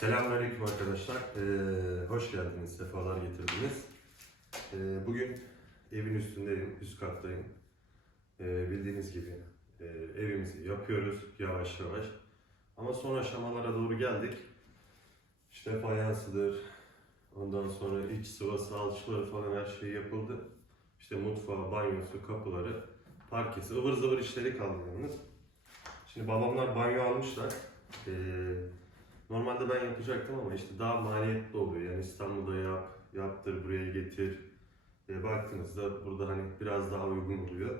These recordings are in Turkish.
Selamünaleyküm arkadaşlar. Ee, hoş geldiniz, sefalar getirdiniz. Ee, bugün evin üstündeyim, üst kattayım. Ee, bildiğiniz gibi e, evimizi yapıyoruz yavaş yavaş. Ama son aşamalara doğru geldik. İşte fayansıdır, ondan sonra iç sıvası, alçıları falan her şey yapıldı. İşte mutfağı, banyosu, kapıları, parkesi, ıvır zıvır işleri kaldı yalnız. Şimdi babamlar banyo almışlar. Ee, Normalde ben yapacaktım ama işte daha maliyetli oluyor. Yani İstanbul'da yap, yaptır, buraya getir. E, baktığınızda burada hani biraz daha uygun oluyor.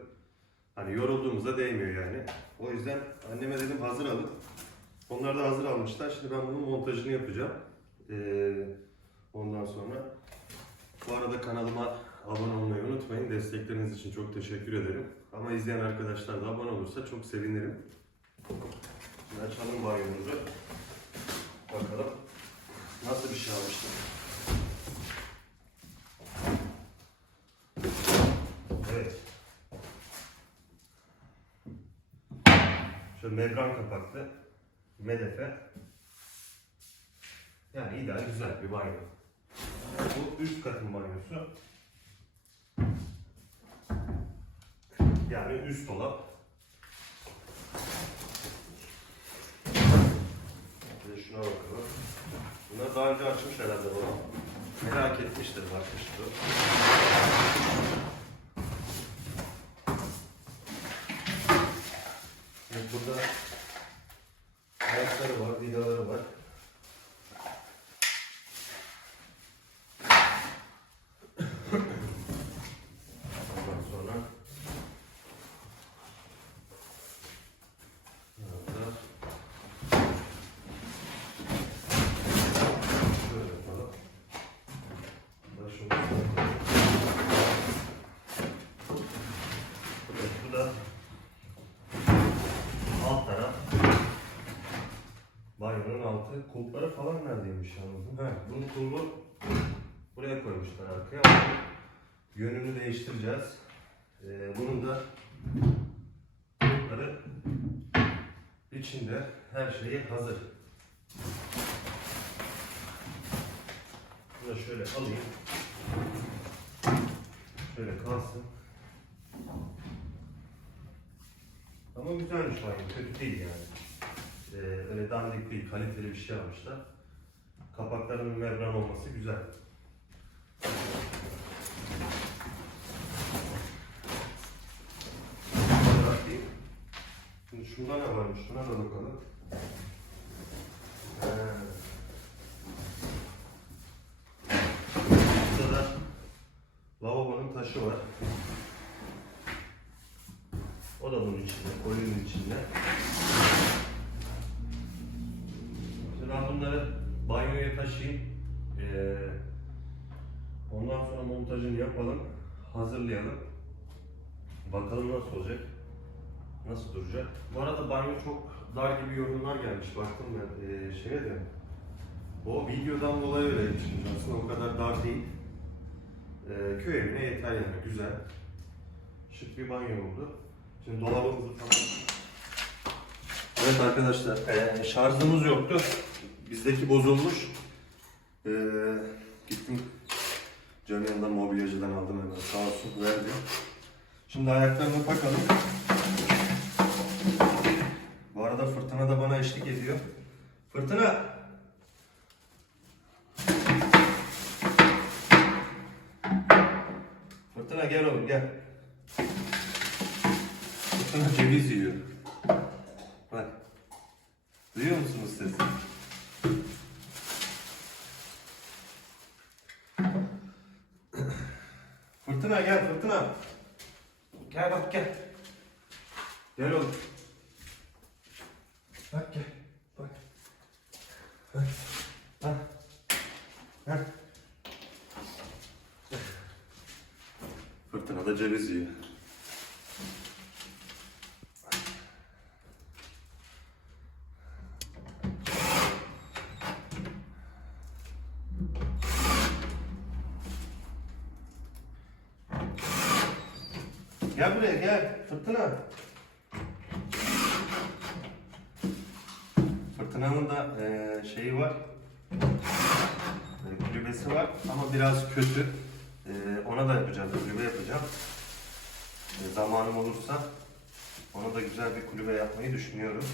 Hani yorulduğumuza değmiyor yani. O yüzden anneme dedim hazır alın. Onlar da hazır almışlar. Şimdi ben bunun montajını yapacağım. Ee, ondan sonra bu arada kanalıma abone olmayı unutmayın. Destekleriniz için çok teşekkür ederim. Ama izleyen arkadaşlar da abone olursa çok sevinirim. Şimdi açalım banyomuzu. Bakalım nasıl bir şey almıştım. Evet. Şöyle membran kapaklı medefe. Yani ideal güzel bir banyo. Bu üst katın banyosu. Yani üst dolap. Bir de şuna bakalım. Bunlar daha önce açmış herhalde bunu. Merak etmiştir bakmıştır. Evet, burada ayakları var, vidaları var. Ondan sonra Burada Şöyle yapalım. Başımızı yapalım. Evet, bu da alt taraf. Banyonun altı. Kulpları falan neredeymiş anladım. He, bunun kulbu buraya koymuşlar arkaya. Yönünü değiştireceğiz. Ee, bunun da kulpları içinde her şeyi hazır. Bunu şöyle alayım. Şöyle kalsın. Ama güzelmiş banyo, kötü değil yani. Ee, öyle dandik değil, kaliteli bir şey almışlar. Kapaklarının membran olması güzel. Şimdi şunda ne varmış, şuna da bakalım. Ee, Burada da lavabonun taşı var. O da bunun içinde, koyunun içinde. Ben bunları banyoya taşıyayım. Ee, ondan sonra montajını yapalım, hazırlayalım. Bakalım nasıl olacak, nasıl duracak. Bu arada banyo çok dar gibi yorumlar gelmiş. Baktım ben ee, şeye de. O videodan dolayı öyle düşündüm. Aslında o kadar dar değil. Ee, köy evine yeter yani, güzel. Şık bir banyo oldu. Şimdi dolabımızı falan... Evet arkadaşlar, ee, şarjımız yoktu. Bizdeki bozulmuş. Ee, gittim Can yanında mobilyacıdan aldım hemen sağ olsun verdi. Şimdi ayaklarını takalım. Bu arada Fırtına da bana eşlik ediyor. Fırtına! Fırtına gel oğlum gel. Fırtına ceviz yiyor. Bak. Duyuyor musunuz sesi? Fırtına gel fırtına. Gel bak gel. Gel oğlum. Bak gel. Bak. Bak. Bak. Bak. Fırtına da ceviz yiyor. Gel buraya gel. Fırtına. Fırtınanın da eee, şeyi var. Böyle kulübesi var ama biraz kötü. Ee, ona da yapacağım, kulübe yapacağım. Zamanım olursa ona da güzel bir kulübe yapmayı düşünüyorum.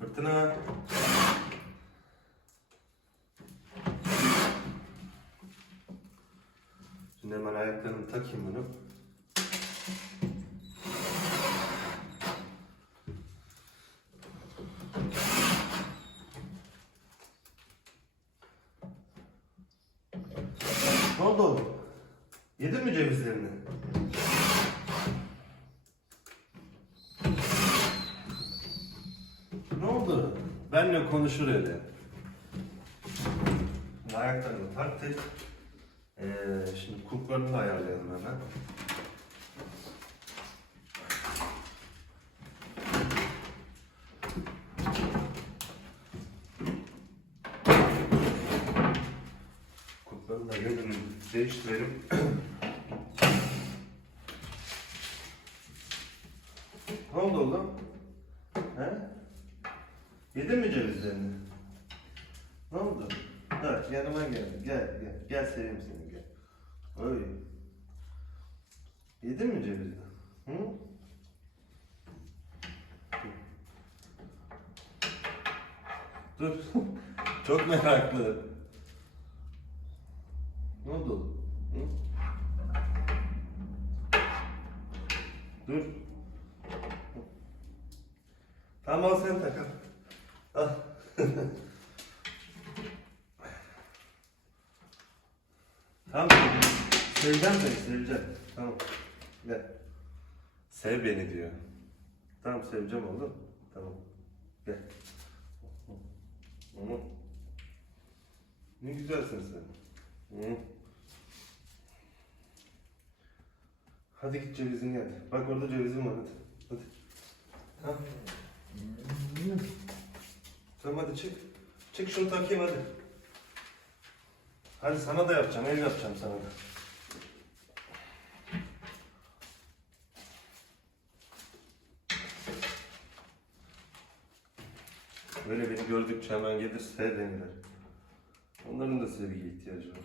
Fırtına. Şimdi hemen ayaklarını takayım bunu. Ne oldu oğlum? Yedin mi cevizlerini? Ne oldu? Konuşur öyle. Ayaklarını taktık. Ee, şimdi kulplarını da ayarlayalım hemen. Kulplarını da değiştirelim. ne oldu oğlum? He? Yedin mi cevizlerini? Ne oldu? Ha, yanıma gel. Gel, gel. Gel seveyim seni, gel. Oy. Yedin mi cevizi? Hı? Dur. Çok meraklı. Ne oldu? Hı? Dur. Tamam al sen tak al. Al. Tamam. Seveceğim seni, seveceğim. Tamam. Gel. Sev beni diyor. Tamam seveceğim oğlum. Tamam. Gel. Hı. Ne güzelsin sen. Hı. Hadi git cevizini gel. Bak orada cevizim var hadi. Hadi. Tamam. Tamam hadi çık. Çık şunu takayım hadi. Hadi sana da yapacağım, ev yapacağım sana da. Böyle beni gördükçe hemen gelir sev beniler. Onların da sevgiye ihtiyacı var.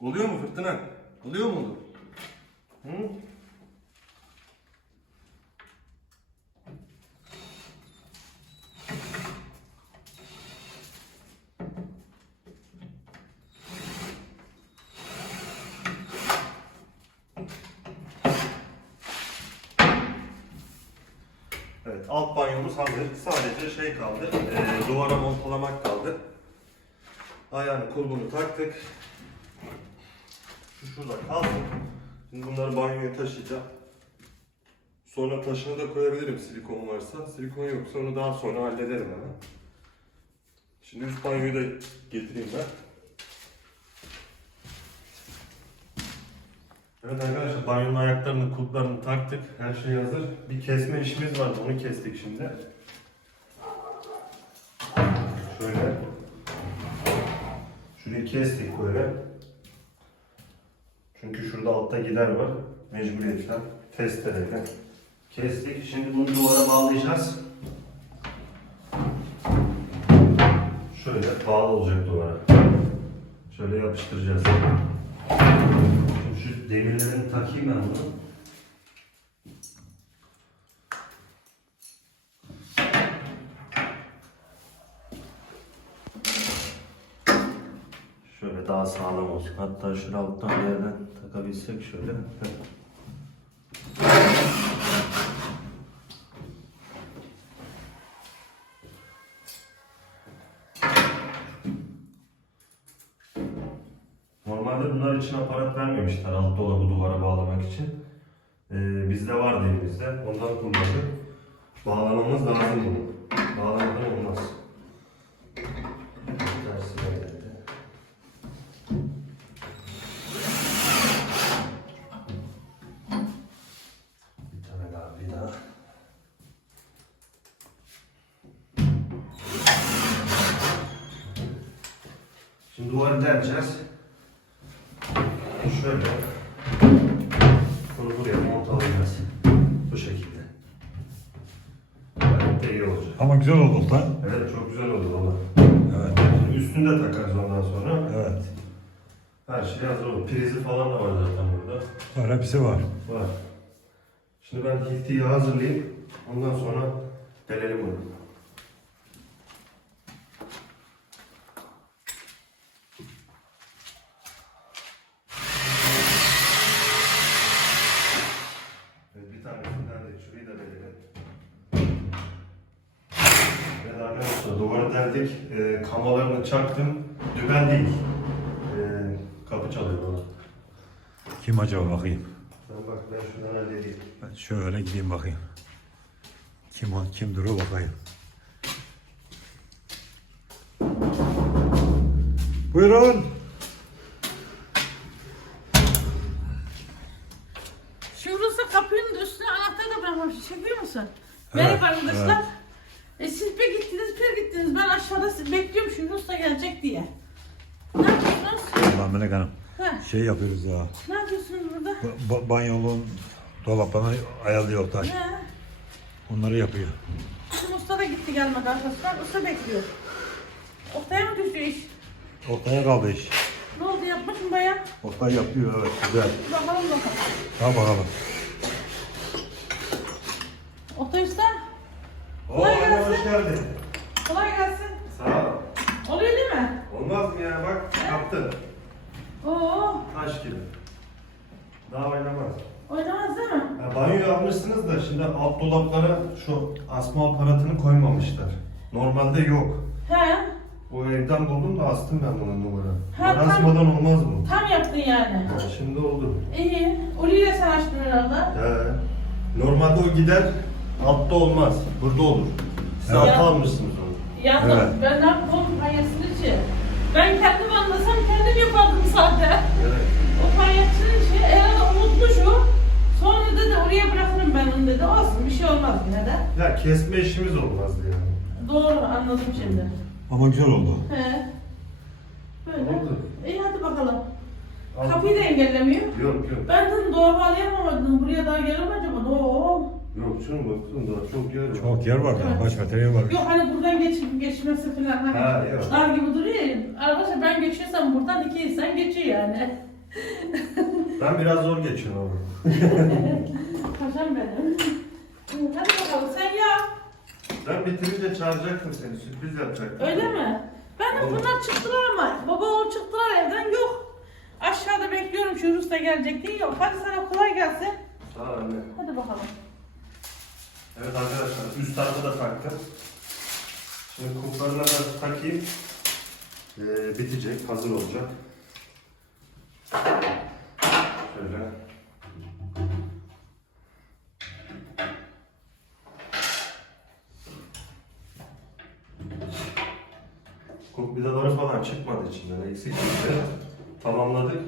Oluyor mu fırtına? Oluyor mu oğlum? Hı? Evet, alt banyomuz hazır. Sadece şey kaldı, eee, duvara montalamak kaldı. Ayağını kulbunu taktık. Şu şurada kalsın. Şimdi bunları banyoya taşıyacağım. Sonra taşını da koyabilirim silikon varsa. Silikon yoksa onu daha sonra hallederim hemen. Şimdi üst banyoyu da getireyim ben. Evet arkadaşlar banyonun ayaklarını, kulplarını taktık. Her şey hazır. Bir kesme işimiz vardı. Onu kestik şimdi. Şöyle. Şurayı kestik böyle. Çünkü şurada altta gider var. Mecburiyetten testereyle kestik. Şimdi bunu duvara bağlayacağız. Şöyle bağlı olacak duvara. Şöyle yapıştıracağız. Demirlerini takayım ben bunu. Şöyle daha sağlam olsun. Hatta şöyle alttan bir yerden takabilsek şöyle. Duvarı deleceğiz. Şöyle. Bunu buraya montalayacağız. Bu şekilde. Gayet de iyi olacak. Ama güzel oldu da. Evet çok güzel oldu valla. Evet. Üstünde takarız ondan sonra. Evet. Her şey hazır olur. Prizi falan da var zaten burada. Var hepsi var. Var. Şimdi ben hiltiyi hazırlayayım. Ondan sonra delelim bunu. Deldik. Ee, kamalarını çaktım. Düben değil. Ee, kapı çalıyor bana. Kim acaba bakayım. Ben bak ben şuradan halledeyim. Ben şöyle gideyim bakayım. Kim o? Kimdir o bakayım. Buyurun. Şurası kapının üstüne anahtar da bırakmamış. Çekiyor musun? Evet, Merhaba arkadaşlar. E siz bir gittiniz bir gittiniz. Ben aşağıda sizi bekliyorum şimdi usta gelecek diye. Ne yapıyorsunuz? Ulan Melek Hanım. He, Şey yapıyoruz ya. ne yapıyorsunuz burada? Ba- ba- banyolun dolaplarını ayarlıyor taş. He. Onları yapıyor. Şimdi usta da gitti gelmedi arkadaşlar. Usta bekliyor. Ortaya mı düşüyor iş? Ortaya kaldı iş. Ne oldu yapmış mı baya? Ortaya yapıyor evet güzel. Bakalım bakalım. Ha bakalım. Orta usta Oo, Kolay anne gelsin. hoş geldin. kolay gelsin. Sağ ol. Oluyor değil mi? Olmaz mı ya bak yaptın. Oo, Taş gibi. Daha oynamaz. oynamaz değil mi? Ya, banyo yapmışsınız da şimdi alt dolaplara şu asma aparatını koymamışlar. Normalde yok. He, Bu evden buldum da astım ben bunu numara. Ha, Bunlar asmadan olmaz mı? tam yaptın yani. Ya, şimdi oldu. İyi. Orayı da sen açtın herhalde. He. Normalde o gider altta olmaz. Burada olur. Siz Evet. alta almışsınız onu. Yandım. Evet. Ben ne yapayım payasını için. Ben kendim anlasam kendim yapardım zaten. Evet. O payasının işi herhalde unutmuş o. Sonra dedi oraya bırakırım ben onu dedi. Olsun bir şey olmaz yine de. Ya kesme işimiz olmazdı yani. Doğru anladım şimdi. Ama güzel oldu. He. Böyle. Oldu. İyi hadi bakalım. Al. Kapıyı da engellemiyor. Yok yok. Ben dedim doğa bağlayamam dedim. Buraya daha? Doğa. Yok canım baktım daha çok yer var. Çok yer var daha. Evet. Kaç metre yer var. Yok hani buradan geçip geçmesi falan hani Ha, yok. dar gibi duruyor ya. Arkadaşlar ben geçiyorsam buradan iki insan geçiyor yani. Ben biraz zor geçiyorum ama. Paşam benim. Hadi bakalım sen yap. Ben bitirince çağıracaktım seni, sürpriz yapacaktım. Öyle mi? Ben de bunlar çıktılar ama baba oğul çıktılar evden yok. Aşağıda bekliyorum şu Rus da gelecek diye yok. Hadi sana kolay gelsin. Sağ ol anne. Hadi bakalım. Evet arkadaşlar, üst tarafı da taktım. Şimdi kulplarına da takayım. Ee, bitecek, hazır olacak. Şöyle. Kulp vidaları falan çıkmadı içinden, eksik çıktı. Tamamladık.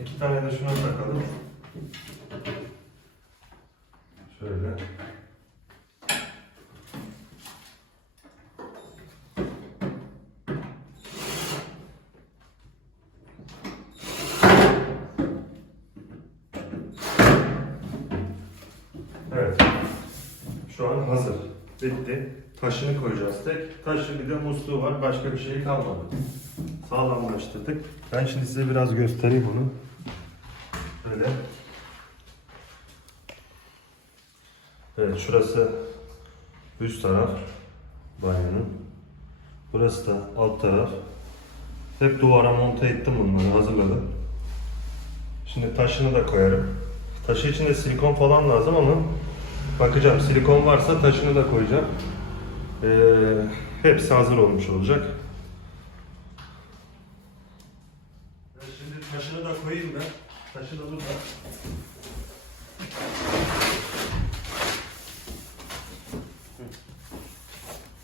İki tane de şuna takalım. Şöyle. Evet. Şu an hazır. Bitti. Taşını koyacağız tek. Taşı bir de musluğu var. Başka bir şey kalmadı. Sağlamlaştırdık. Ben şimdi size biraz göstereyim bunu. Böyle. Evet şurası üst taraf banyonun. Burası da alt taraf. Hep duvara monte ettim bunları hazırladım. Şimdi taşını da koyarım. Taşı için de silikon falan lazım ama bakacağım silikon varsa taşını da koyacağım. Ee, hepsi hazır olmuş olacak. Şimdi taşını da koyayım ben. Taşı da burada.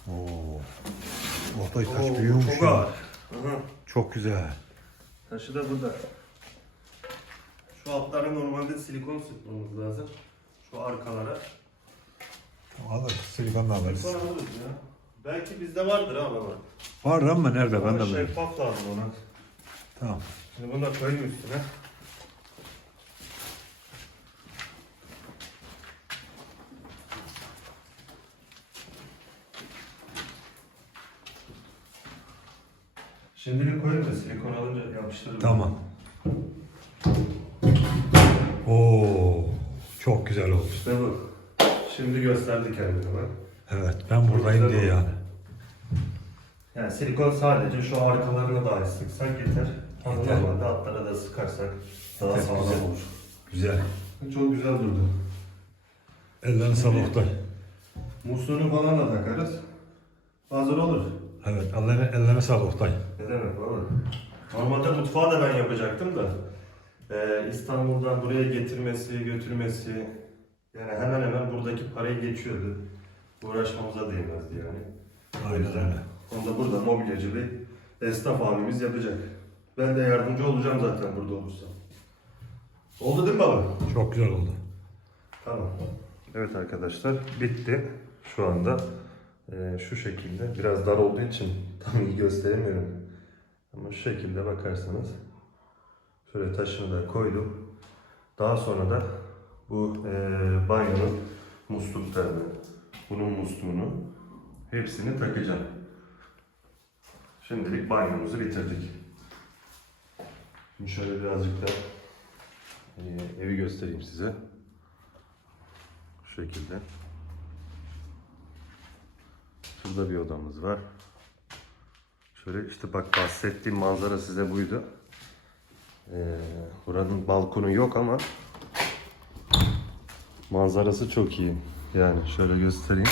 Oo. Ortaya taş Oo, büyüyormuş Çok ya. ağır. Aha. Çok güzel. Taşı da burada. Şu altlara normalde silikon sıkmamız lazım. Şu arkalara. Alırız. Silikonla alırız. Sonra alırız ya. Belki bizde vardır ha baba. Var ama nerede ben de Ama bilmiyorum. şeffaf lazım ona. Tamam. Şimdi bunu da koyayım üstüne. Şimdilik koyayım da silikon alınca yapıştırırım. Tamam. Oo, çok güzel oldu. İşte bu. Şimdi gösterdi kendini bak. Evet, ben buradayım diye yani. Yani silikon sadece şu arkalarına dahi sıksak yeter. Yeter. normalde altlara da sıkarsak daha Yeter, sağlam güzel. olur. Güzel. Çok güzel durdu. Ellerini sabukta. Musluğunu falan da takarız. Hazır olur. Evet, ellerini, ellerini sabukta. Ne demek oğlum? Normalde mutfağı da ben yapacaktım da eee, İstanbul'dan buraya getirmesi, götürmesi yani hemen hemen buradaki parayı geçiyordu. Uğraşmamıza değmezdi yani. Aynen öyle. Onu da burada mobilyacı bir esnaf abimiz yapacak. Ben de yardımcı olacağım zaten burada olursam. Oldu değil mi baba? Çok güzel oldu. Tamam. Evet arkadaşlar bitti şu anda. Ee, şu şekilde biraz dar olduğu için tam iyi gösteremiyorum. Ama şu şekilde bakarsanız şöyle taşını da koydum. Daha sonra da bu e, banyonun musluklarını, bunun musluğunu hepsini takacağım. Şimdilik banyomuzu bitirdik. Şimdi şöyle birazcık da e, evi göstereyim size. Şu şekilde. Şurada bir odamız var. Şöyle işte bak bahsettiğim manzara size buydu. Ee, buranın balkonu yok ama manzarası çok iyi. Yani şöyle göstereyim.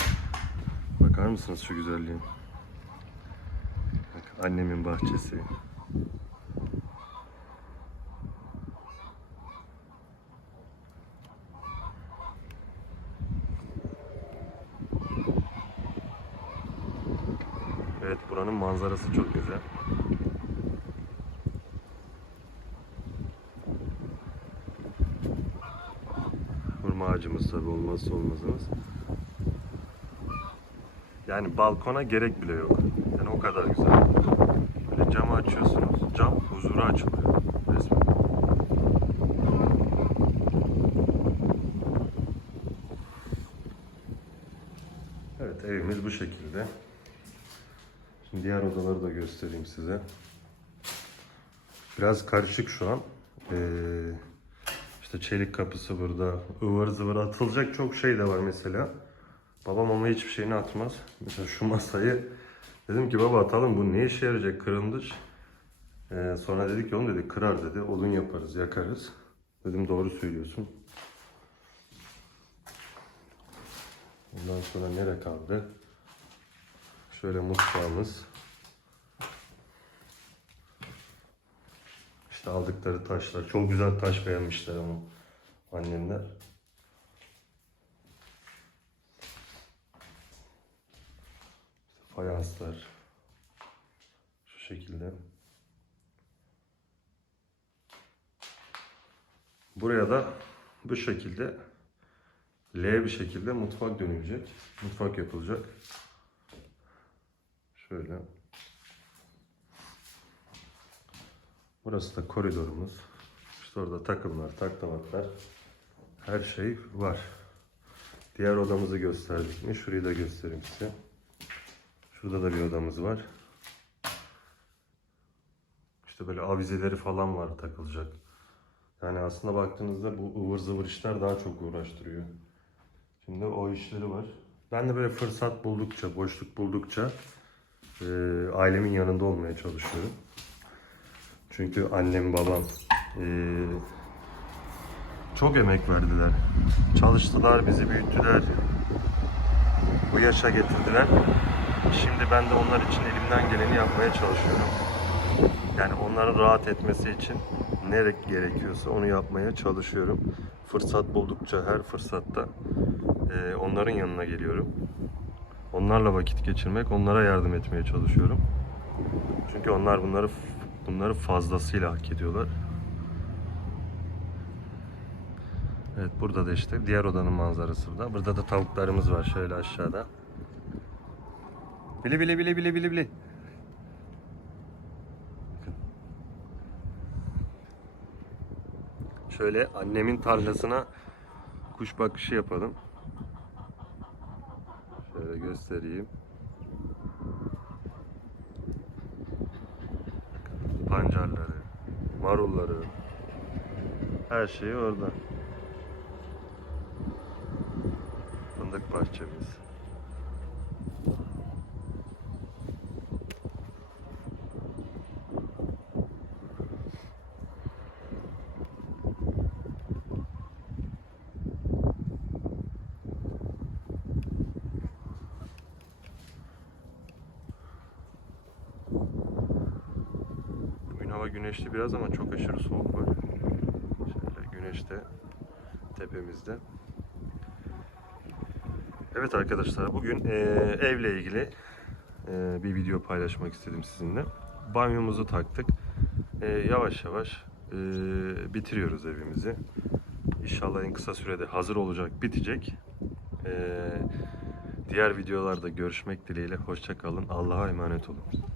Bakar mısınız şu güzelliğe? Bak annemin bahçesi. Evet buranın manzarası çok güzel. Hurma ağacımız tabi olmazsa olmazımız. Yani balkona gerek bile yok. Yani o kadar güzel. Böyle camı açıyorsunuz. Cam huzura açılıyor. Evet evimiz bu şekilde. Şimdi diğer odaları da göstereyim size. Biraz karışık şu an. Ee, işte çelik kapısı burada. ıvır zıvır atılacak çok şey de var mesela. Babam ama hiçbir şeyini atmaz. Mesela şu masayı dedim ki baba atalım bu ne işe yarayacak kırılmış. Ee, sonra dedik ki oğlum dedi kırar dedi. Odun yaparız yakarız. Dedim doğru söylüyorsun. Ondan sonra nere kaldı? Şöyle mutfağımız. İşte aldıkları taşlar. Çok güzel taş beğenmişler ama annemler. Fayanslar. Şu şekilde. Buraya da bu şekilde L bir şekilde mutfak dönülecek. Mutfak yapılacak. Şöyle. Burası da koridorumuz. İşte orada takımlar, taklavatlar. Her şey var. Diğer odamızı gösterdik mi? Şurayı da göstereyim size. Şurada da bir odamız var. İşte böyle avizeleri falan var takılacak. Yani aslında baktığınızda bu ıvır zıvır işler daha çok uğraştırıyor. Şimdi o işleri var. Ben de böyle fırsat buldukça, boşluk buldukça e, ailemin yanında olmaya çalışıyorum. Çünkü annem, babam e, çok emek verdiler. Çalıştılar, bizi büyüttüler. Bu yaşa getirdiler. Şimdi ben de onlar için elimden geleni yapmaya çalışıyorum. Yani onların rahat etmesi için ne gerekiyorsa onu yapmaya çalışıyorum. Fırsat buldukça her fırsatta e, onların yanına geliyorum. Onlarla vakit geçirmek, onlara yardım etmeye çalışıyorum. Çünkü onlar bunları bunları fazlasıyla hak ediyorlar. Evet burada da işte diğer odanın manzarası burada. Burada da tavuklarımız var şöyle aşağıda. Bili bili bili bili bili bili. Şöyle annemin tarlasına kuş bakışı yapalım. Şöyle göstereyim. Pancarları, marulları, her şey orada. Fındık bahçemiz. Bugün hava güneşli biraz ama çok aşırı soğuk var. Şöyle güneşte tepemizde. Evet arkadaşlar bugün eee, evle ilgili eee, bir video paylaşmak istedim sizinle. Banyomuzu taktık. Eee, yavaş yavaş eee, bitiriyoruz evimizi. İnşallah en kısa sürede hazır olacak, bitecek. Eee, diğer videolarda görüşmek dileğiyle. Hoşça kalın. Allah'a emanet olun.